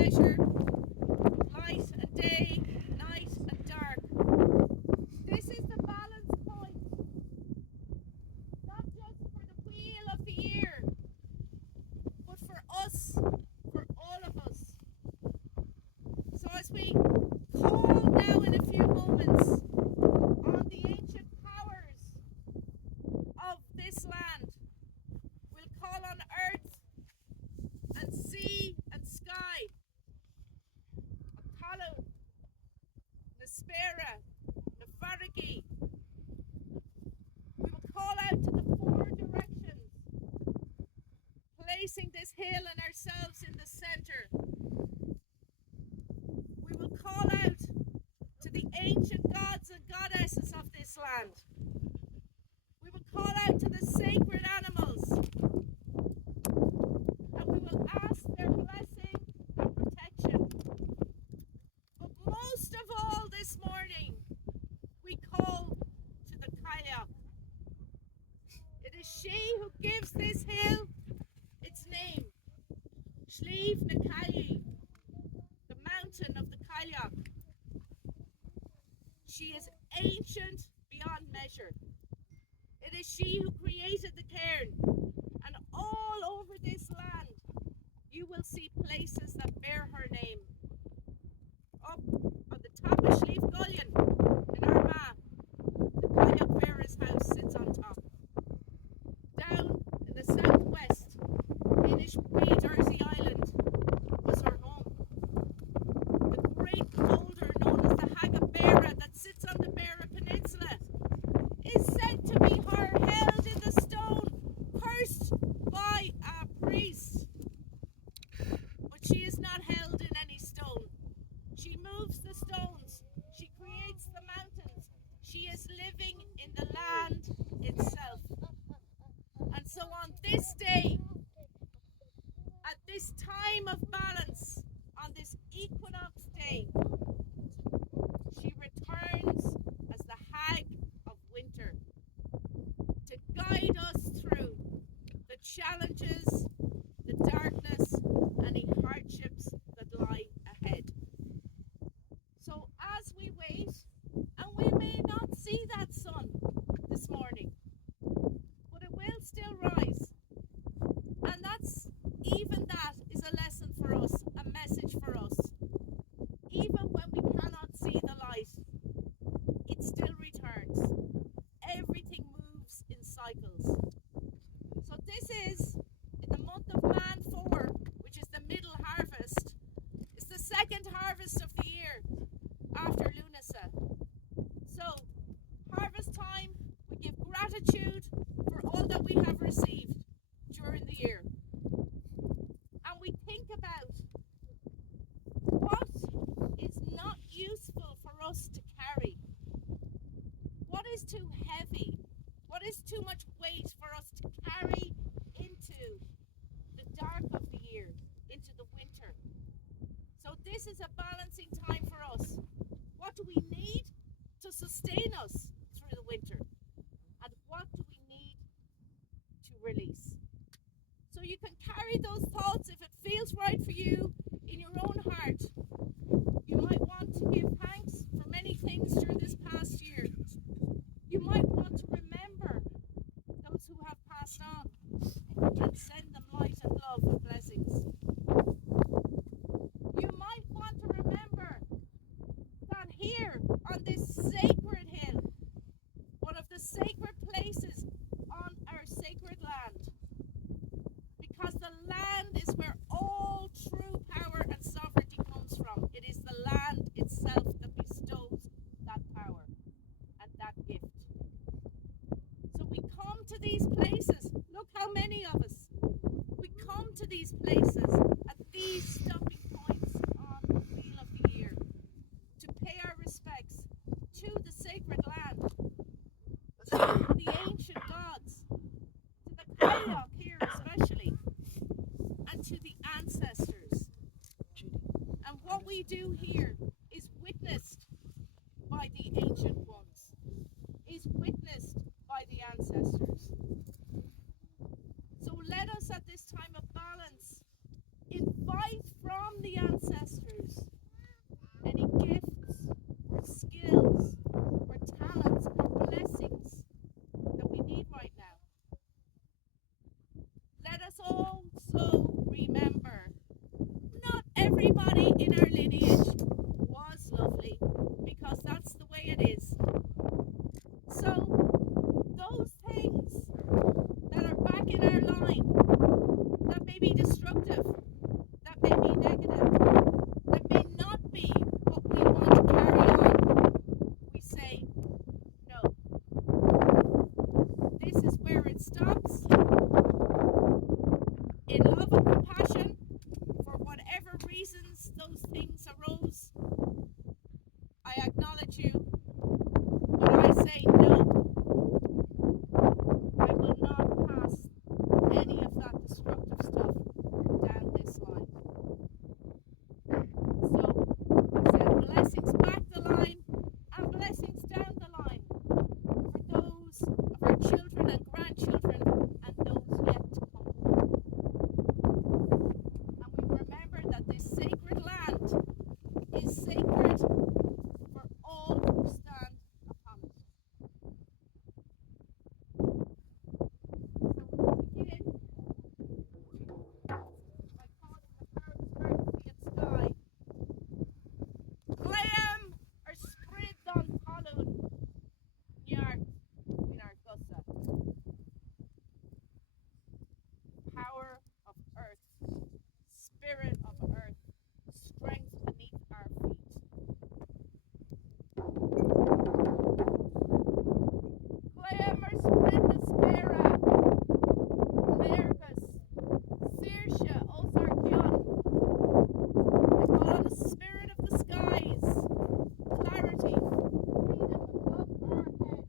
measure, light and day, night and dark. This is the balance point, not just for the wheel of the year, but for us, for all of us. So as we call now in a few moments on the ancient powers of this land, we'll call on earth and sea and sky, Apollo, Nespera, Nefarigi. We will call out to the four directions, placing this hill and ourselves in the center. We will call out to the ancient gods and goddesses of this land. We will call out to the sacred animals, and we will ask their blessing and protection. But most of all this morning, we call to the naCailligh. It is she who gives this hill its name, Sliabh naCailligh, the mountain of the naCailligh. She is ancient beyond measure. It is she who created the cairn, and all over this land you will see places that bear her name. Up on the top of Sliabh in Armagh, the naCailligh bearer's house sits on top. Down in the southwest, Jersey Island was her home. The great boulder known as the Hagabera that sits on the Beara Peninsula is said to be her held in the stone, cursed by a priest. But she is not held in any stone. She moves the stones. She creates the mountains. She is living in the land itself. And so on this day, at this time of balance, on this equinox day, she returns as the hag of winter to guide us through the challenges, the darkness, any hardships that lie ahead. So as we wait, and we may not see that sun this morning, but it will still rise. And even that is a lesson for us, a message for us. Even when we cannot see the light, it still returns. Everything moves in cycles. So this is, in the month of Man 4, which is the middle harvest, it's the second harvest of the year after Lunasa. So, harvest time, we give gratitude for all that we have received during the year. And we think about what is not useful for us to carry. What is too heavy? What is too much weight for us to carry into the dark of the year, into the winter? So this is a balancing time for us. What do we need to sustain us through the winter? And what do we need to release? So you can carry those thoughts if it feels right for you in your own heart. You might want to give thanks for many things during this past year. You might want to remember those who have passed on and send them light and love and blessings. You might want to remember that here on this sacred hill, one of the sacred places on our sacred land, because the land is where all true power and sovereignty comes from. It is the land itself that bestows that power and that gift. So we come to these places. Look how many of us. We come to these places at these stopping points on the wheel of the year to pay our respects to the sacred land, to the ancient gods, to the naCailligh here especially, and to the ancestors. And what we do here is witnessed by the ancient ones, is witnessed by the ancestors. So let us at this time of balance invite from the ancestors everybody in our lineage was lovely because that's the way it is. So, those things that are back in our line that may be destructive, that may be negative, that may not be what we want to carry on, we say, no, this is where it stops. In love and compassion, for whatever reasons those things arose, I acknowledge you, but I say no. I will not pass any of that destructive stuff down this line. So I send blessings back the line and blessings down the line for those of our children and grandchildren and those yet to come. And we remember that this sacred land is sacred for all who stand upon it. So we begin by calling the powers of earth, sea, and sky. Sliabh ar sprid don talún neart in our gussa. Power of earth, spirit of earth, strength beneath our feet. Sliabh ar sprid na spera, Lergus, Saoirse os ar Gion. I call on the spirit of the skies, clarity, freedom above our heads.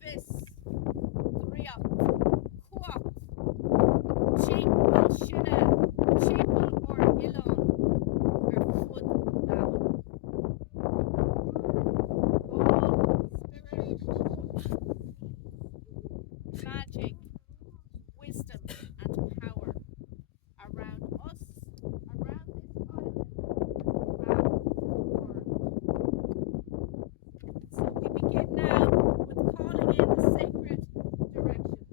Fis, Driap, Cuap, Chapel Shinna, Chapel or Ilon, Fud Down. All spirit, magic, wisdom, and power around us, around this island, around the world. So we begin now with calling in the sacred directions.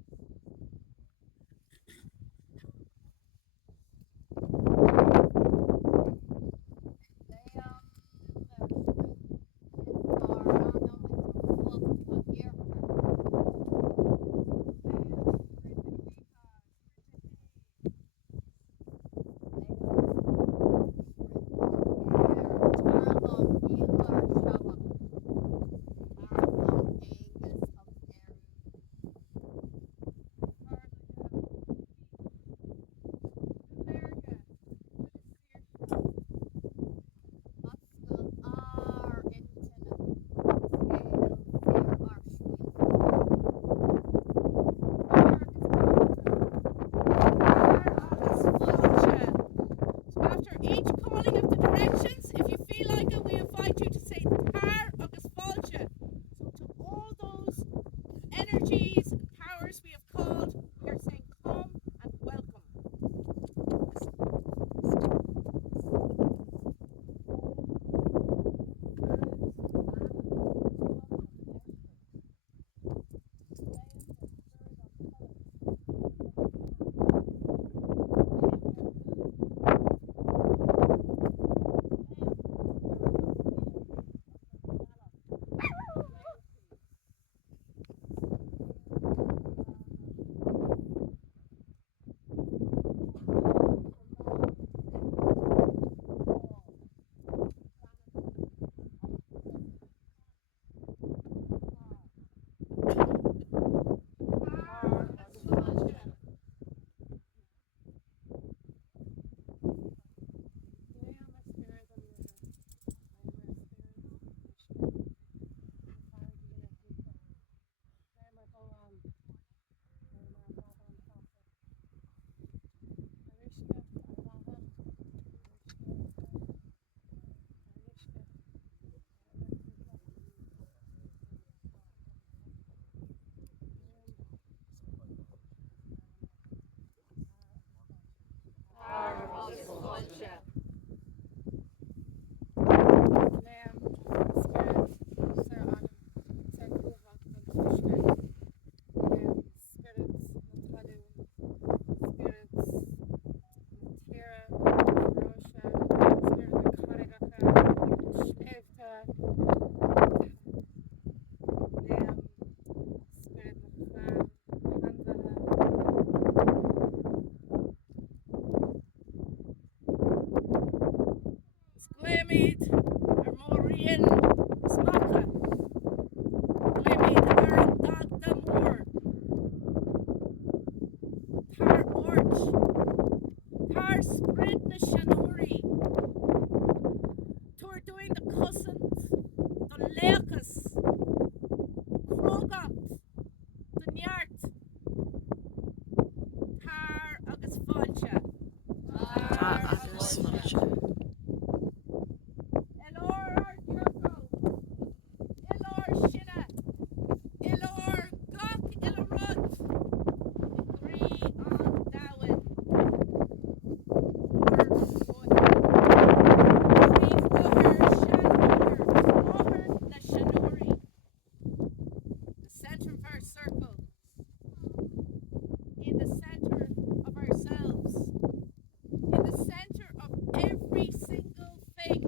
So after each calling of the directions, if you feel like it, we invite you to say Tar agus Fáilte. So to all those energies and powers we have called, we are saying come and welcome. Brian Smaka, Limit Aaron Dagda Moore, Tar Orch, Tar Sprid na Shanori, Tour doing the cousins, the Leachas, Krogat, the Nyart, Tar agus Fáilte, Tá Tar agus agus fáilte. Fáilte. Elor Argyro, Elor Shinna, Elor Gok Ilorod, Gree on Dawin, or Foot, Grief Gover Shanor, Moher na Shanori, the center of our circle, in the center of ourselves, in the center of every single thing,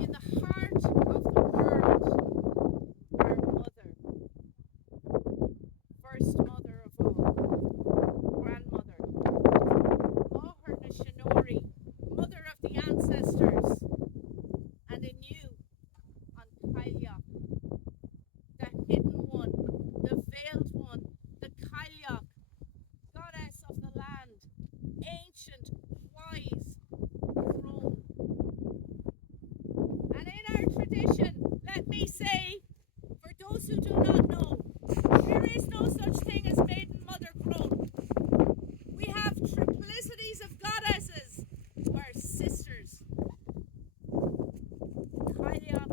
in the heart of the world, our mother, first mother of all, grandmother, Moher na Shanori, mother of the ancestors, and in you, on naCailligh, the hidden one, the veiled one, the naCailligh, goddess of the land, ancient, wise, throne. And in our tradition, let me say, for those who do not know, there is no such thing as maiden mother grown. We have triplicities of goddesses who are sisters. naCailligh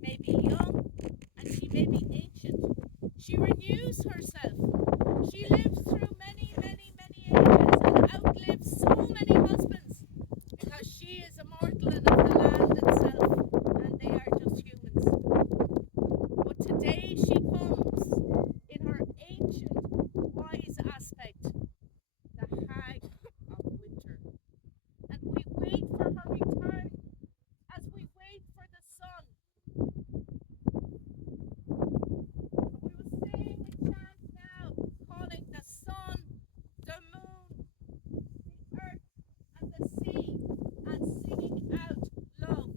may be young and she may be ancient. She renews herself. She lives through many, many, many ages and outlives so many husbands because she is immortal and of the land itself, and they are just humans. But today she comes in her ancient, wise aspect, the hag of winter. And we wait for her return as we wait for the sun. We will sing a chant now, calling the sun, the moon, the earth, and the sea, and singing out love.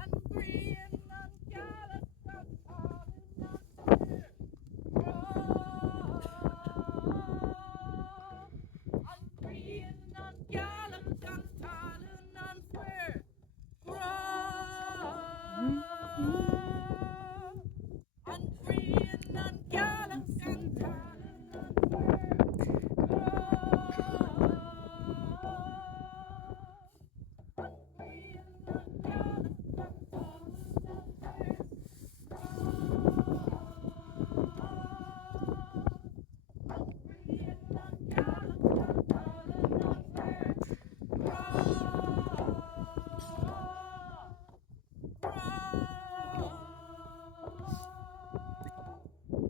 And green and gallant and calling and fair, and green and gallant and calling and fair, and green and gallant and calling and fair, and green and gallant and calling and fair, and green and gallant and calling and fair,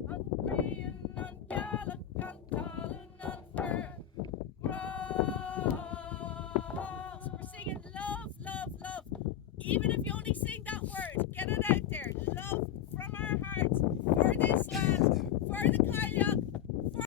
and green and gallant and calling and fair. So we're singing love, love, love. Even if you only